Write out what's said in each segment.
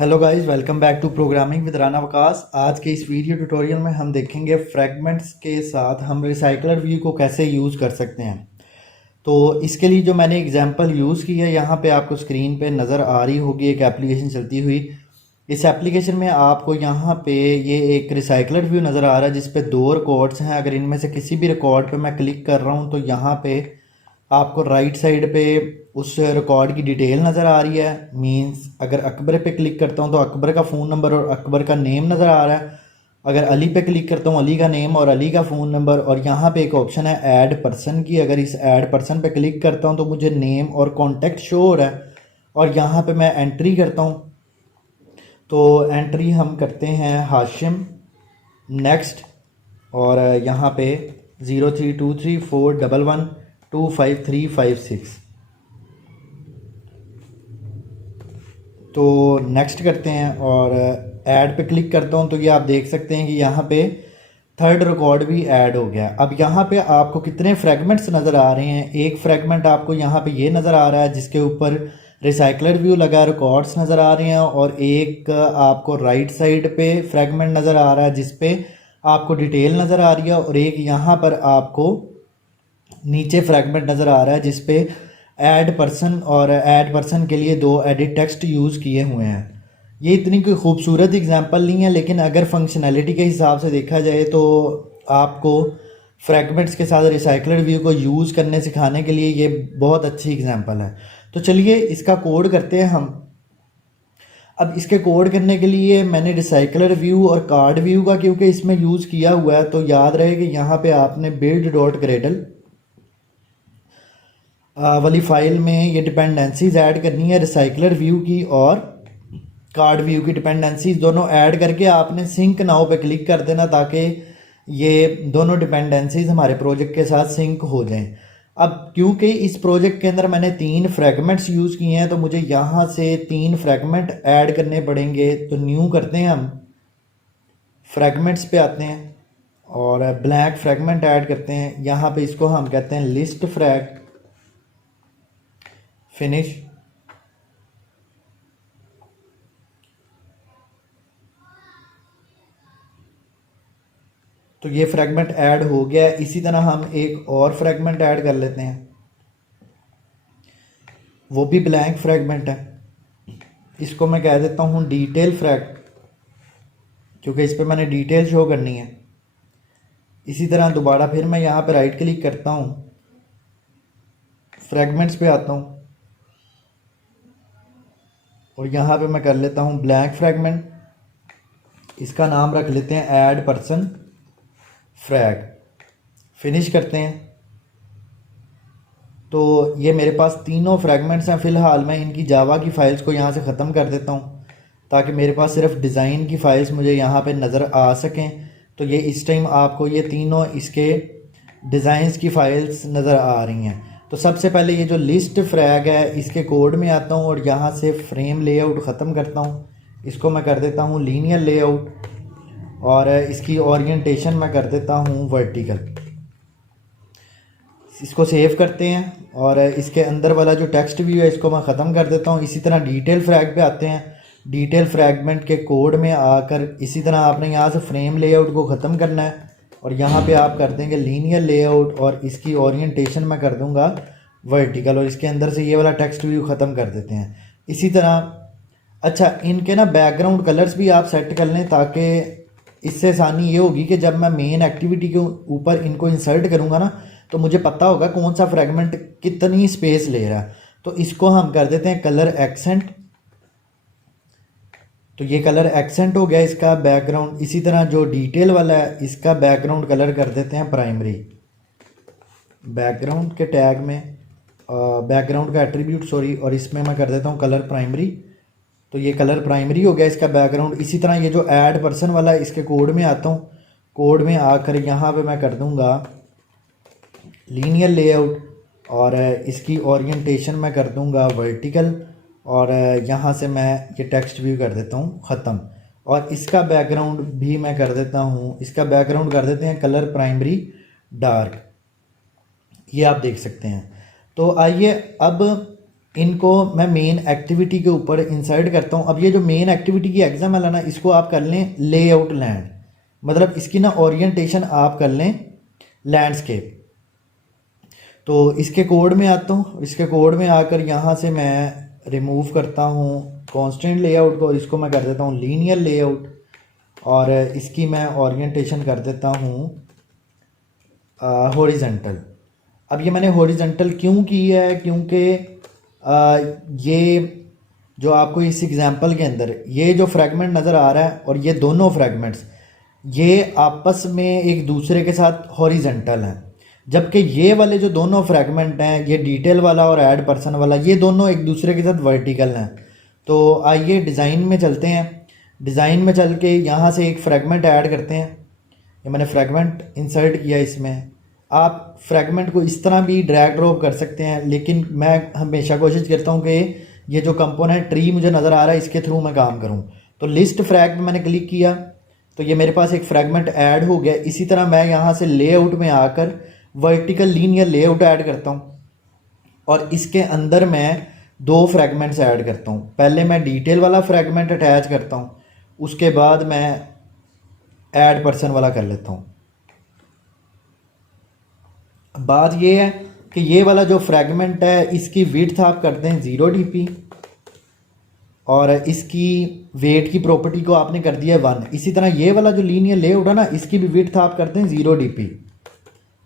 Hello guys, welcome back to programming with Rana Waqas. आज के इस वीडियो ट्यूटोरियल में हम देखेंगे फ्रैगमेंट्स के साथ हम रिसाइकलर व्यू को कैसे यूज़ कर सकते हैं। तो इसके लिए जो मैंने एग्जांपल यूज़ की है, यहाँ पे आपको स्क्रीन पे नज़र आ रही होगी एक एप्लीकेशन चलती हुई। इस एप्लीकेशन में आपको यहाँ पे ये एक रिसाइकलर व्यू नज़र आ रहा है जिस पे दो रिकॉर्ड्स हैं। अगर इनमें से किसी भी रिकॉर्ड पे मैं क्लिक कर रहा हूँ तो यहाँ पे आपको राइट साइड पे उस रिकॉर्ड की डिटेल नज़र आ रही है। मींस अगर अकबर पे क्लिक करता हूँ तो अकबर का फ़ोन नंबर और अकबर का नेम नज़र आ रहा है। अगर अली पे क्लिक करता हूँ, अली का नेम और अली का फ़ोन नंबर। और यहाँ पे एक ऑप्शन है ऐड पर्सन की। अगर इस ऐड पर्सन पे क्लिक करता हूँ तो मुझे नेम और कॉन्टेक्ट शो हो रहा है। और यहाँ पे मैं एंट्री करता हूँ तो एंट्री हम करते हैं हाशिम, नेक्स्ट। और यहाँ पे 032341125356 तो नेक्स्ट करते हैं और ऐड पे क्लिक करता हूँ तो ये आप देख सकते हैं कि यहाँ पे थर्ड रिकॉर्ड भी ऐड हो गया। अब यहाँ पे आपको कितने फ्रेगमेंट्स नज़र आ रहे हैं। एक फ्रेगमेंट आपको यहाँ पे ये नज़र आ रहा है जिसके ऊपर रिसाइकलर व्यू लगा, रिकॉर्ड्स नज़र आ रहे हैं। और एक आपको राइट साइड पे फ्रेगमेंट नज़र आ रहा है जिस पे आपको डिटेल नज़र आ रही है। और एक यहाँ पर आपको नीचे फ्रेगमेंट नज़र आ रहा है जिस पे ऐड पर्सन, और ऐड पर्सन के लिए दो एडिट टेक्स्ट यूज़ किए हुए हैं। ये इतनी कोई खूबसूरत एग्जांपल नहीं है, लेकिन अगर फंक्शनैलिटी के हिसाब से देखा जाए तो आपको फ्रेगमेंट्स के साथ रिसाइकलर व्यू को यूज़ करने सिखाने के लिए ये बहुत अच्छी एग्जांपल है। तो चलिए इसका कोड करते हैं हम। अब इसके कोड करने के लिए मैंने रिसाइकलर व्यू और कार्ड व्यू का क्योंकि इसमें यूज़ किया हुआ है तो याद रहे कि यहाँ पे आपने बिल्ड डॉट ग्रेडल वाली फाइल में ये डिपेंडेंसीज ऐड करनी है, रिसाइकलर व्यू की और कार्ड व्यू की डिपेंडेंसीज दोनों ऐड करके आपने सिंक नाउ पे क्लिक कर देना ताकि ये दोनों डिपेंडेंसीज हमारे प्रोजेक्ट के साथ सिंक हो जाएं। अब क्योंकि इस प्रोजेक्ट के अंदर मैंने 3 फ्रेगमेंट्स यूज़ किए हैं तो मुझे यहाँ से 3 फ्रेगमेंट ऐड करने पड़ेंगे। तो न्यू करते हैं, हम फ्रेगमेंट्स पे आते हैं और ब्लैंक फ्रेगमेंट ऐड करते हैं। यहाँ पे इसको हम कहते हैं लिस्ट फ्रैग, फिनिश। तो ये फ्रेगमेंट ऐड हो गया है। इसी तरह हम एक और फ्रेगमेंट ऐड कर लेते हैं, वो भी ब्लैंक फ्रेगमेंट है। इसको मैं कह देता हूँ डिटेल फ्रैग, क्योंकि इस पर मैंने डिटेल शो करनी है। इसी तरह दोबारा फिर मैं यहाँ पे राइट क्लिक करता हूँ, फ्रेगमेंट्स पे आता हूँ और यहाँ पे मैं कर लेता हूँ ब्लैंक फ्रेगमेंट। इसका नाम रख लेते हैं ऐड पर्सन फ्रैग, फिनिश करते हैं। तो ये मेरे पास तीनों फ्रेगमेंट्स हैं। फ़िलहाल मैं इनकी जावा की फ़ाइल्स को यहाँ से ख़त्म कर देता हूँ ताकि मेरे पास सिर्फ डिज़ाइन की फ़ाइल्स मुझे यहाँ पे नज़र आ सकें। तो ये इस टाइम आपको ये तीनों इसके डिज़ाइंस की फ़ाइल्स नज़र आ रही हैं। तो सबसे पहले ये जो लिस्ट फ्रैग है इसके कोड में आता हूँ और यहाँ से फ्रेम लेआउट ख़त्म करता हूँ। इसको मैं कर देता हूँ लीनियर लेआउट और इसकी ओरिएंटेशन मैं कर देता हूँ वर्टिकल। इसको सेव करते हैं और इसके अंदर वाला जो टेक्स्ट व्यू है इसको मैं ख़त्म कर देता हूँ। इसी तरह डिटेल फ्रैग पे आते हैं। डिटेल फ्रैगमेंट के कोड में आकर इसी तरह आपने यहाँ से फ्रेम लेआउट को ख़त्म करना है और यहाँ पे आप कर देंगे लीनियर लेआउट और इसकी ओरिएंटेशन मैं कर दूँगा वर्टिकल। और इसके अंदर से ये वाला टेक्स्ट व्यू ख़त्म कर देते हैं। इसी तरह अच्छा, इनके ना बैकग्राउंड कलर्स भी आप सेट कर लें ताकि इससे आसानी ये होगी कि जब मैं मेन एक्टिविटी के ऊपर इनको इंसर्ट करूँगा ना तो मुझे पता होगा कौन सा फ्रेगमेंट कितनी स्पेस ले रहा है। तो इसको हम कर देते हैं कलर एक्सेंट। तो ये कलर एक्सेंट हो गया इसका बैकग्राउंड। इसी तरह जो डिटेल वाला है इसका बैकग्राउंड कलर कर देते हैं प्राइमरी। बैकग्राउंड के टैग में बैकग्राउंड का एट्रीब्यूट सॉरी, और इसमें मैं कर देता हूँ कलर प्राइमरी। तो ये कलर प्राइमरी हो गया इसका बैकग्राउंड। इसी तरह ये जो ऐड पर्सन वाला है इसके कोड में आता हूँ। कोड में आकर यहाँ पे मैं कर दूँगा लीनियर लेआउट और इसकी ओरिएंटेशन मैं कर दूँगा वर्टिकल। और यहाँ से मैं ये टेक्स्ट व्यू कर देता हूँ ख़त्म। और इसका बैकग्राउंड भी मैं कर देता हूँ, इसका बैकग्राउंड कर देते हैं कलर प्राइमरी डार्क। ये आप देख सकते हैं। तो आइए अब इनको मैं मेन एक्टिविटी के ऊपर इंसर्ट करता हूँ। अब ये जो मेन एक्टिविटी की एग्जाम्पल है ना, इसको आप कर लें लेआउट लैंड, मतलब इसकी ना ओरिएंटेशन आप कर लें लैंडस्केप। तो इसके कोड में आता हूँ, इसके कोड में आकर यहाँ से मैं रिमूव करता हूँ कांस्टेंट लेआउट को, इसको मैं कर देता हूँ लीनियर लेआउट, और इसकी मैं ओरिएंटेशन कर देता हूँ हॉरिजॉन्टल। अब ये मैंने हॉरिजॉन्टल क्यों की है, क्योंकि ये जो आपको इस एग्जांपल के अंदर ये जो फ्रैगमेंट नज़र आ रहा है और ये दोनों फ्रैगमेंट्स ये आपस में एक दूसरे के साथ हॉरिजॉन्टल हैं, जबकि ये वाले जो दोनों फ्रैगमेंट हैं, ये डिटेल वाला और ऐड पर्सन वाला, ये दोनों एक दूसरे के साथ वर्टिकल हैं। तो आइए डिज़ाइन में चलते हैं। डिज़ाइन में चल के यहाँ से एक फ्रैगमेंट ऐड करते हैं। ये मैंने फ्रैगमेंट इंसर्ट किया इसमें। आप फ्रैगमेंट को इस तरह भी ड्रैग ड्रॉप कर सकते हैं, लेकिन मैं हमेशा कोशिश करता हूँ कि ये जो कंपोनेंट ट्री मुझे नज़र आ रहा है इसके थ्रू मैं काम करूँ। तो लिस्ट फ्रैग में मैंने क्लिक किया तो ये मेरे पास एक फ्रैगमेंट ऐड हो गया। इसी तरह मैं यहाँ से लेआउट में आकर वर्टिकल लीनियर लेआउट ऐड करता हूँ और इसके अंदर मैं दो फ्रैगमेंट्स ऐड करता हूँ। पहले मैं डिटेल वाला फ्रैगमेंट अटैच करता हूँ, उसके बाद मैं ऐड पर्सन वाला कर लेता हूँ। बात ये है कि ये वाला जो फ्रैगमेंट है इसकी विड्थ आप करते हैं 0 dp और इसकी वेट की प्रॉपर्टी को आपने कर दिया 1। इसी तरह ये वाला जो लीनियर लेआउट है ना, इसकी भी विड्थ आप करते हैं 0 dp।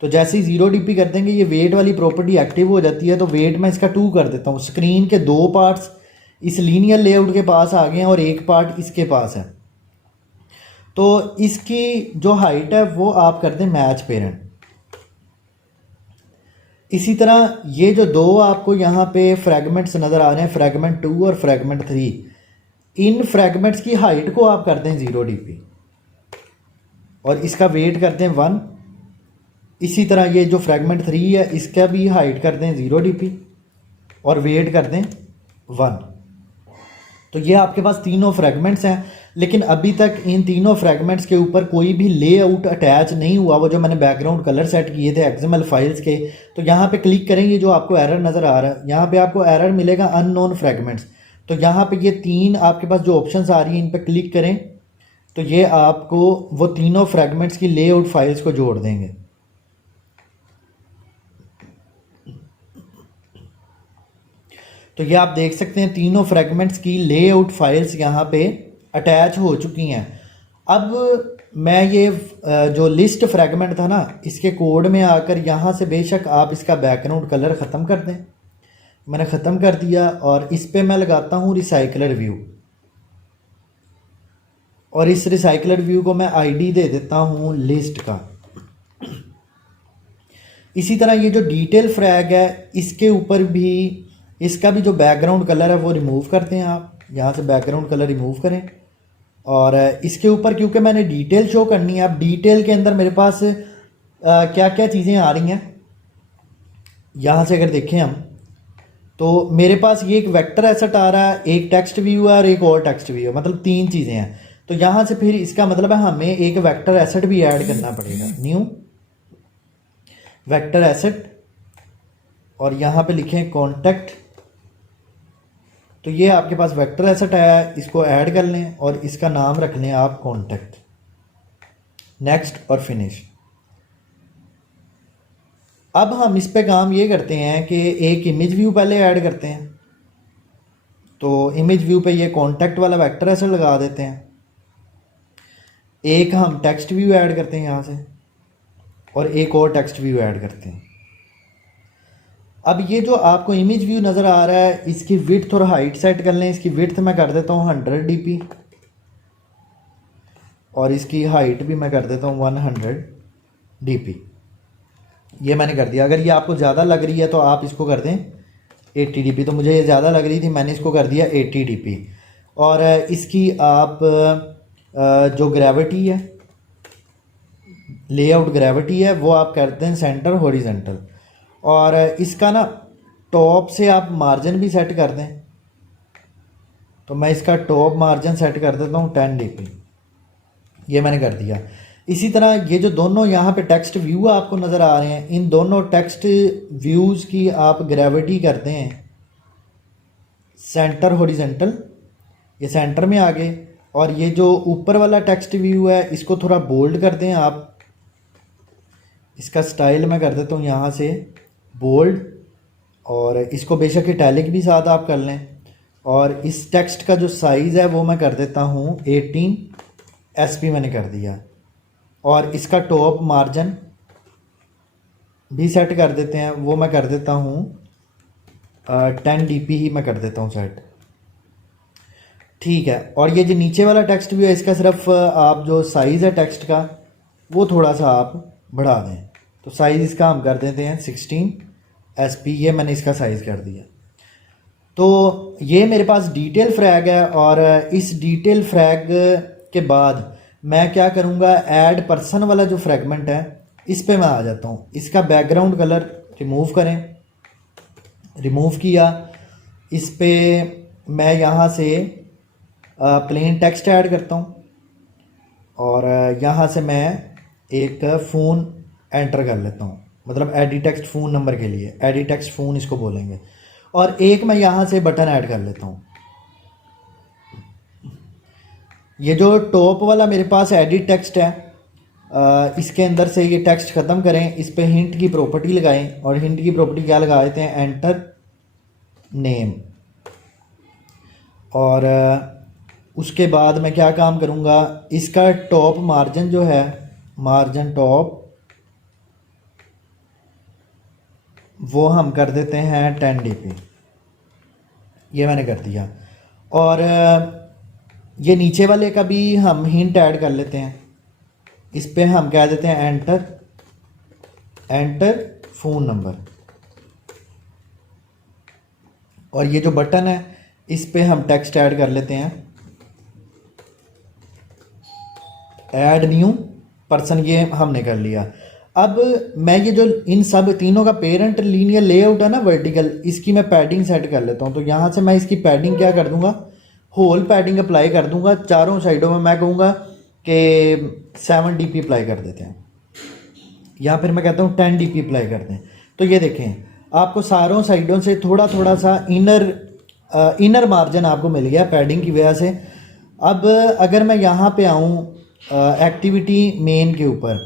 तो जैसे ही 0 dp कर देंगे ये वेट वाली प्रॉपर्टी एक्टिव हो जाती है। तो वेट मैं इसका 2 कर देता हूँ। स्क्रीन के दो पार्ट्स इस लीनियर लेआउट के पास आ गए हैं और एक पार्ट इसके पास है। तो इसकी जो हाइट है वो आप कर दें मैच पेरेंट। इसी तरह ये जो दो आपको यहाँ पे फ्रैगमेंट्स नज़र आ रहे हैं, फ्रैगमेंट 2 और फ्रैगमेंट 3, इन फ्रैगमेंट्स की हाइट को आप करते हैं 0 dp और इसका वेट करते हैं 1। इसी तरह ये जो फ्रैगमेंट 3 है इसका भी हाइट करते हैं 0 dp और वेट करते हैं 1। तो ये आपके पास तीनों फ्रैगमेंट्स हैं, लेकिन अभी तक इन तीनों फ्रैगमेंट्स के ऊपर कोई भी लेआउट अटैच नहीं हुआ। वो जो मैंने बैकग्राउंड कलर सेट किए थे एक्सएमएल फाइल्स के, तो यहाँ पे क्लिक करेंगे जो आपको एरर नज़र आ रहा है, यहाँ पे आपको एरर मिलेगा अननोन फ्रैगमेंट्स। तो यहाँ पे ये तीन आपके पास जो ऑप्शंस आ रही हैं इन पर क्लिक करें तो ये आपको वो तीनों फ्रैगमेंट्स की लेआउट फाइल्स को जोड़ देंगे। तो ये आप देख सकते हैं तीनों फ्रैगमेंट्स की लेआउट फाइल्स यहाँ पे अटैच हो चुकी हैं। अब मैं ये जो लिस्ट फ्रैगमेंट था ना, इसके कोड में आकर यहाँ से बेशक आप इसका बैकग्राउंड कलर ख़त्म कर दें। मैंने ख़त्म कर दिया और इस पे मैं लगाता हूँ रिसाइकलर व्यू और इस रिसाइकलर व्यू को मैं आईडी दे देता हूँ लिस्ट का। इसी तरह ये जो डिटेल फ्रैग है इसके ऊपर भी इसका भी जो बैकग्राउंड कलर है वो रिमूव करते हैं। आप यहाँ से बैकग्राउंड कलर रिमूव करें और इसके ऊपर क्योंकि मैंने डिटेल शो करनी है, अब डिटेल के अंदर मेरे पास क्या क्या चीज़ें आ रही हैं यहाँ से अगर देखें हम, तो मेरे पास ये एक वेक्टर एसेट आ रहा है, एक टेक्स्ट व्यू है और एक और टेक्स्ट व्यू है, मतलब तीन चीज़ें हैं। तो यहाँ से फिर इसका मतलब है हमें एक वेक्टर एसेट भी ऐड करना पड़ेगा, न्यू वेक्टर एसेट, और यहाँ पे लिखें कॉन्टेक्ट। तो ये आपके पास वेक्टर एसेट आया है, इसको ऐड कर लें और इसका नाम रख लें आप कॉन्टेक्ट। नेक्स्ट और फिनिश। अब हम इस पे काम ये करते हैं कि एक इमेज व्यू पहले ऐड करते हैं। तो इमेज व्यू पे ये कॉन्टेक्ट वाला वेक्टर एसेट लगा देते हैं। एक हम टेक्स्ट व्यू ऐड करते हैं यहाँ से और एक और टेक्स्ट व्यू ऐड करते हैं। अब ये जो आपको इमेज व्यू नज़र आ रहा है इसकी विड्थ और हाइट सेट कर लें। इसकी विड्थ मैं कर देता हूँ 100 dp और इसकी हाइट भी मैं कर देता हूँ 100 dp। ये मैंने कर दिया। अगर ये आपको ज़्यादा लग रही है तो आप इसको कर दें 80 dp। तो मुझे ये ज़्यादा लग रही थी, मैंने इसको कर दिया 80 dp। और इसकी आप जो ग्रेविटी है, लेआउट ग्रेविटी है, वो आप करते हैं सेंटर हॉरिजॉन्टल। और इसका ना टॉप से आप मार्जिन भी सेट कर दें। तो मैं इसका टॉप मार्जिन सेट कर देता हूँ 10 dp। ये मैंने कर दिया। इसी तरह ये जो दोनों यहाँ पे टेक्स्ट व्यू आपको नज़र आ रहे हैं, इन दोनों टेक्स्ट व्यूज़ की आप ग्रेविटी करते हैं सेंटर हॉरिजेंटल, ये सेंटर में आ गए। और ये जो ऊपर वाला टेक्स्ट व्यू है इसको थोड़ा बोल्ड कर दें आप। इसका स्टाइल मैं कर देता हूँ यहाँ से बोल्ड, और इसको बेशक इटैलिक भी साथ आप कर लें। और इस टेक्स्ट का जो साइज़ है वो मैं कर देता हूँ 18 SP मैंने कर दिया। और इसका टॉप मार्जिन भी सेट कर देते हैं, वो मैं कर देता हूँ 10 DP ही मैं कर देता हूँ सेट। ठीक है। और ये जो नीचे वाला टेक्स्ट भी है इसका सिर्फ आप जो साइज़ है टेक्स्ट का वो थोड़ा सा आप बढ़ा दें। तो साइज़ इसका हम कर देते हैं 16 SP, ये मैंने इसका साइज़ कर दिया। तो ये मेरे पास डिटेल फ्रैग है। और इस डिटेल फ्रैग के बाद मैं क्या करूँगा, ऐड पर्सन वाला जो फ्रैगमेंट है इस पे मैं आ जाता हूँ। इसका बैकग्राउंड कलर रिमूव करें, रिमूव किया। इस पे मैं यहाँ से प्लेन टेक्स्ट ऐड करता हूँ और यहाँ से मैं एक फ़ोन एंटर कर लेता हूँ, मतलब एडिट टेक्स्ट फ़ोन नंबर के लिए एडिट टेक्स्ट फ़ोन इसको बोलेंगे। और एक मैं यहाँ से बटन ऐड कर लेता हूँ। ये जो टॉप वाला मेरे पास एडिट टेक्स्ट है इसके अंदर से ये टेक्स्ट ख़त्म करें, इस पे हिंट की प्रॉपर्टी लगाएं। और हिंट की प्रॉपर्टी क्या लगा देते हैं, एंटर नेम। और उसके बाद मैं क्या काम करूँगा, इसका टॉप मार्जिन जो है, मार्जिन टॉप वो हम कर देते हैं 10 DP, ये मैंने कर दिया। और ये नीचे वाले का भी हम हिंट ऐड कर लेते हैं। इस पे हम कह देते हैं एंटर फ़ोन नंबर। और ये जो बटन है इस पे हम टेक्स्ट ऐड कर लेते हैं, ऐड न्यू पर्सन, ये हमने कर लिया। अब मैं ये जो इन सब तीनों का पेरेंट लीनियर लेआउट है ना वर्टिकल, इसकी मैं पैडिंग सेट कर लेता हूँ। तो यहाँ से मैं इसकी पैडिंग क्या कर दूँगा, होल पैडिंग अप्लाई कर दूँगा चारों साइडों में। मैं कहूँगा कि 7 DP अप्लाई कर देते हैं, या फिर मैं कहता हूँ 10 DP अप्लाई कर दें। तो ये देखें आपको सारों साइडों से थोड़ा थोड़ा सा इनर मार्जिन आपको मिल गया पैडिंग की वजह से। अब अगर मैं यहाँ पे आऊँ एक्टिविटी मेन के ऊपर,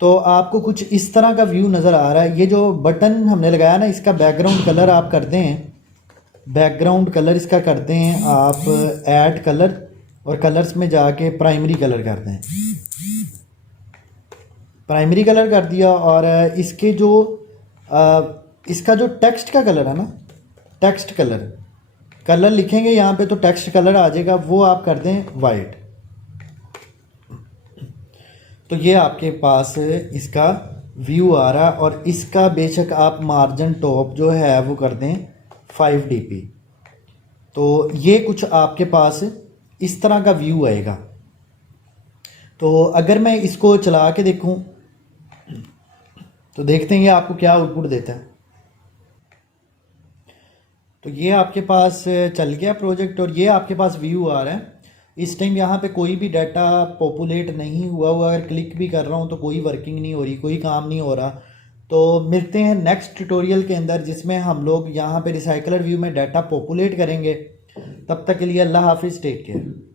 तो आपको कुछ इस तरह का व्यू नज़र आ रहा है। ये जो बटन हमने लगाया ना, इसका बैकग्राउंड कलर आप करते हैं, बैकग्राउंड कलर इसका करते हैं आप ऐड कलर, और कलर्स में जाके प्राइमरी कलर करते हैं, प्राइमरी कलर कर दिया। और इसके जो इसका जो टेक्स्ट का कलर है ना, टेक्स्ट कलर लिखेंगे यहाँ पे तो टेक्स्ट कलर आ जाएगा, वो आप कर दें वाइट। तो ये आपके पास इसका व्यू आ रहा है। और इसका बेशक आप मार्जिन टॉप जो है वो कर दें 5 DP। तो ये कुछ आपके पास इस तरह का व्यू आएगा। तो अगर मैं इसको चला के देखूं तो देखते हैं ये आपको क्या आउटपुट देता है। तो ये आपके पास चल गया प्रोजेक्ट और ये आपके पास व्यू आ रहा है। इस टाइम यहाँ पे कोई भी डाटा पॉपुलेट नहीं हुआ अगर क्लिक भी कर रहा हूँ तो कोई वर्किंग नहीं हो रही, कोई काम नहीं हो रहा। तो मिलते हैं नेक्स्ट ट्यूटोरियल के अंदर जिसमें हम लोग यहाँ पे रिसाइकलर व्यू में डाटा पॉपुलेट करेंगे। तब तक के लिए अल्लाह हाफिज़, टेक केयर।